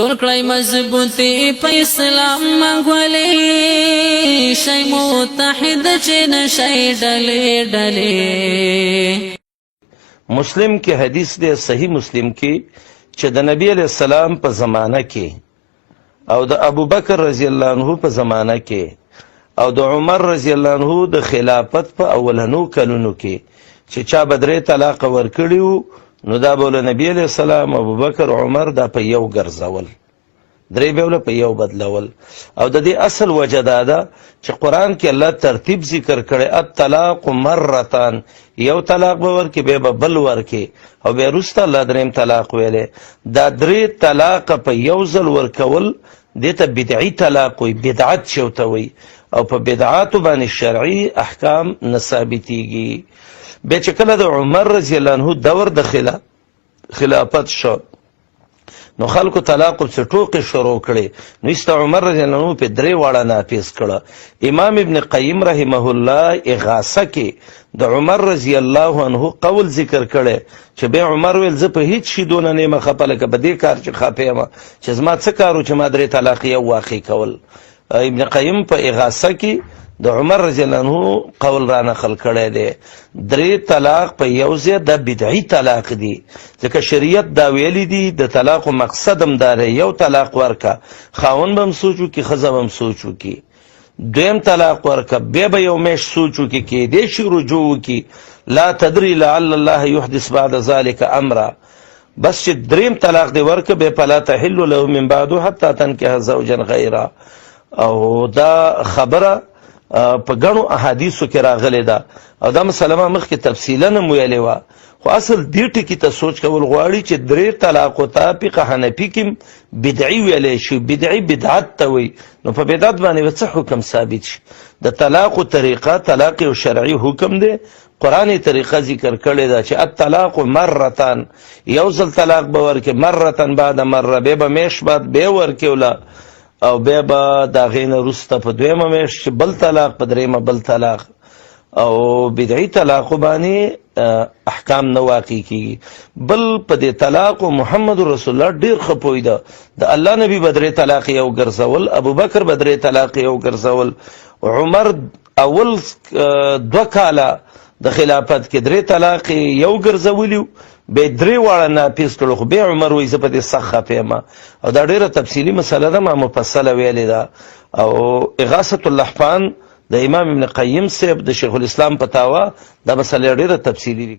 ټول کړی مضبوطی په اسلام مغولې شي متحد چې نشي ډلې ډلې. مسلم کې حدیث دی، صحیح مسلم کې، چې د نبی علیہ السلام په زمانہ کې او د ابوبکر رضی الله عنه په زمانہ کې او د عمر رضی الله عنه د خلافت په اولنو کلونو کې چې چا بدرې طلاق ورکړیو نو دا بوله نبی علیہ السلام ابوبکر عمر دا په یو ګرځول، درې بوله په یو بدلول. او د دې اصل وجه دا ده چې قرآن کې الله ترتیب ذکر کړي، الطلاق مرتان، یو طلاق به ورکې بیا به بل ورکې او بیا وروسته الله دریم طلاق ویلی. دا درې طلاق په یو ځل ورکول دې ته بدعي طلاق وي، بدعت چې ورته وي، او په بدعاتو باندې شرعي احکام نه ثابتېږي. بیا چې کله د عمر رضی الله عنه دور د خلافت شو نو خلکو طلاق څه ټوکې شروع کړي، نو ایسته عمر رضی الله عنه په درې واړه نافذ کړه. امام ابن قیم رحمه الله اغاثه کې د عمر رضی الله عنه قول ذکر کړي چې بیا عمر ویل زه په هیڅ شي دونه نیمه خپه لکه په دې کار چې خپه یم چې زما څه کار و چې ما درې طلاق یو واقع کول. ابن قیم په اغاثه کې د عمر رضی الله عنه قول را نقل کړی دی، درې طلاق په یو ځای د بدعي طلاق دی، ځکه شریعت دا ویلی دی د طلاق مقصد هم دا دی یو طلاق ورکه، خاوند به هم سوچ وکړي ښځه به هم سوچ وکړي. دویم طلاق ورکه بیا به یو میاشت سوچ وکړي، کیدای شي رجوع وکړي، لا تدري لعل الله يحدث بعد ذلك امرا. بس چې دریم طلاق دی ورکه بیا فلا تحل له من بعده حتى تنكح زوجا غیره. او دا خبره په ګڼو احادیثو کې راغلی ده او دا مسله ما مخکې تفصیلا هم ویلې وه، خو اصل دې ټکي ته سوچ کول غواړي چې درې طلاقو ته فقه حنفي کې بدعي ویلی شي، بدعي بدعت ته وایي، نو په بدعت باندې به څه حکم ثابت شي؟ د طلاقو طریقه طلاق یو شرعي حکم دی، قرآني طریقه ذکر کړې ده چې الطلاق مرتان، یو ځل طلاق به ورکې، مرتن بعد مره، بیا به میاشت بعد بیا ورکوله او بیا به د هغې نه وروسته په دویمه میاشت چې بل طلاق، په دریمه بل طلاق. او بدعي طلاقو باندې احکام نه واقع کیږي. بل په دې طلاقو محمد رسول الله ډېر ښه پوی ده، د الله نبي به درې طلاق یو ګرځول، ابوبکر به درې طلاق یو ګرځول، عمر اول 2 کاله د خلافت کې درې طلاق یو ګرځولیو، بیا درې واړه نافذ کړو، خو بیا عمر وایي زه په دې سخت خفه یم. او دا ډېره تفصیلي مسله ده، ما مفصله ویلې ده. او اغاثة اللحفان د امام ابن قیم صاحب د شیخ الاسلام فتاوا دا مسله ډېره تفصیلي دي.